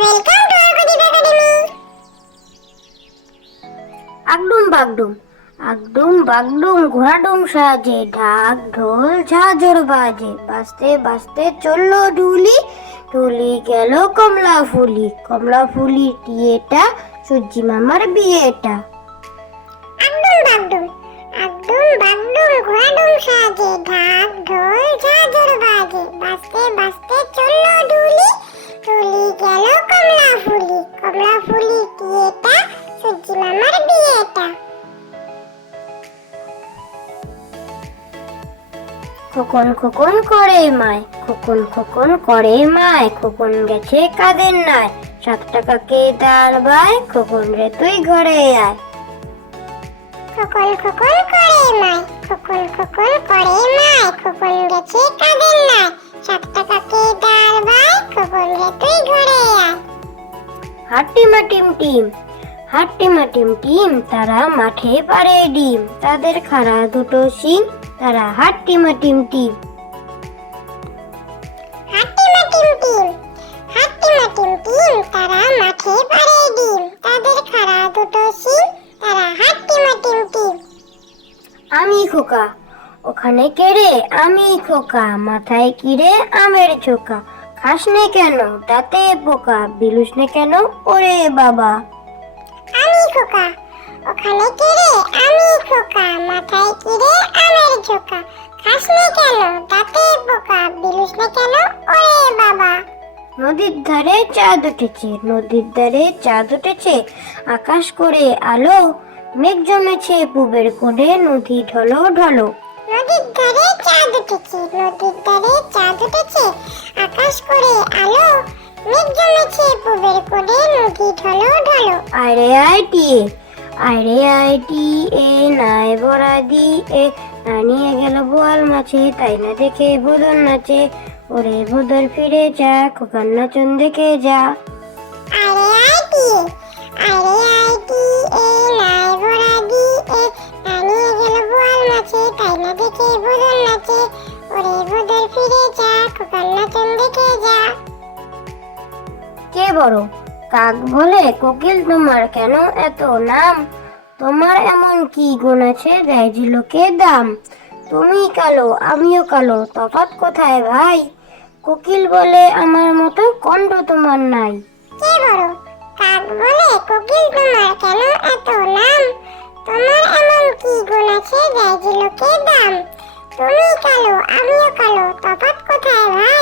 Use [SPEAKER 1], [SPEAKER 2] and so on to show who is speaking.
[SPEAKER 1] Welcome to academy
[SPEAKER 2] আগডুম বাগডুম আগডুম বাগডুম ঘোড়াডুম সাজে ঢাক ঢোল ঝাঁঝর বাজে বাজতে বাজতে চললো ঢুলি ঢুলি গেল কমলা ফুলি কমলা ফুলি টিয়েটা সূর্যি মামার বিয়েটা
[SPEAKER 1] আগডুম বাগডুম আগডুম বাগডুম ঘোড়াডুম সাজে ঢাক star.
[SPEAKER 2] খোকন খোকন করে মায় খোকন খোকন করে মায় খোকন গেছে কাদের নাই সাত টাকা কে তার ভাই খোকন রে তুই ঘরে আয়
[SPEAKER 1] খোকন খোকন করে মায় খোকন খোকন করে মায় খোকন গেছে কাদের নাই সাত টাকা কে তার ভাই খোকন রে তুই ঘরে আয়
[SPEAKER 2] হাটিমা টিম টিম হাট্টিমাটিম টিম তারা মাঠে পারে ডিম তাদের খাড়া দুটো শিং তারা হাট্টিমাটিম টিম
[SPEAKER 1] হাট্টিমাটিম টিম হাট্টিমাটিম টিম তারা মাঠে পারে ডিম তাদের খাড়া দুটো শিং তারা হাট্টিমাটিম টিম
[SPEAKER 2] আমি খোকা ওখানে কেড়ে আমি খোকা মাথায় কিরে আমের চোখা খাস নে কেন দাঁতে পোকা বিলুস নে কেন ওরে বাবা
[SPEAKER 1] খোকা ওখানে আমি খোকা মাথায় আমের ঝোকা কেন দাঁতে পোকা বিলুস না কেন ওরে বাবা
[SPEAKER 2] নদীর ধারে চাঁদ উঠেছে নদীর ধারে চাঁদ উঠেছে আকাশ করে আলো মেঘ জমেছে পুবের কোণে নদী ঢলো ঢলো
[SPEAKER 1] নদীর ধারে চাঁদ উঠেছে নদীর ধারে চাঁদ উঠেছে আকাশ করে সে পুবের কোণে মুখি ঢলো ঢলো
[SPEAKER 2] আরে আইটি আরে আইটি এ নাই বরাদি এ আনিয়ে গেল বোয়াল মাছে তাই না দেখে বোদর নাচে ওরে বোদর ফিরে যা খোকার নাচন দেখে যা
[SPEAKER 1] আরে আইটি আরে আইটি এ নাই বরাদি এ
[SPEAKER 2] বড় কাক বলে কোকিল তোমার কেন এত নাম তোমার এমন কি গুণ আছে দেয় যে লোকে দাম তুমি কালো আমিও কালো তফাৎ কোথায় ভাই কোকিল বলে আমার মতো কণ্ঠ তোমার নাই
[SPEAKER 1] কে বড় কাক বলে কোকিল তোমার কেন এত নাম তোমার এমন কি গুণ আছে দেয় যে লোকে দাম তুমি কালো আমিও কালো তফাৎ কোথায় ভাই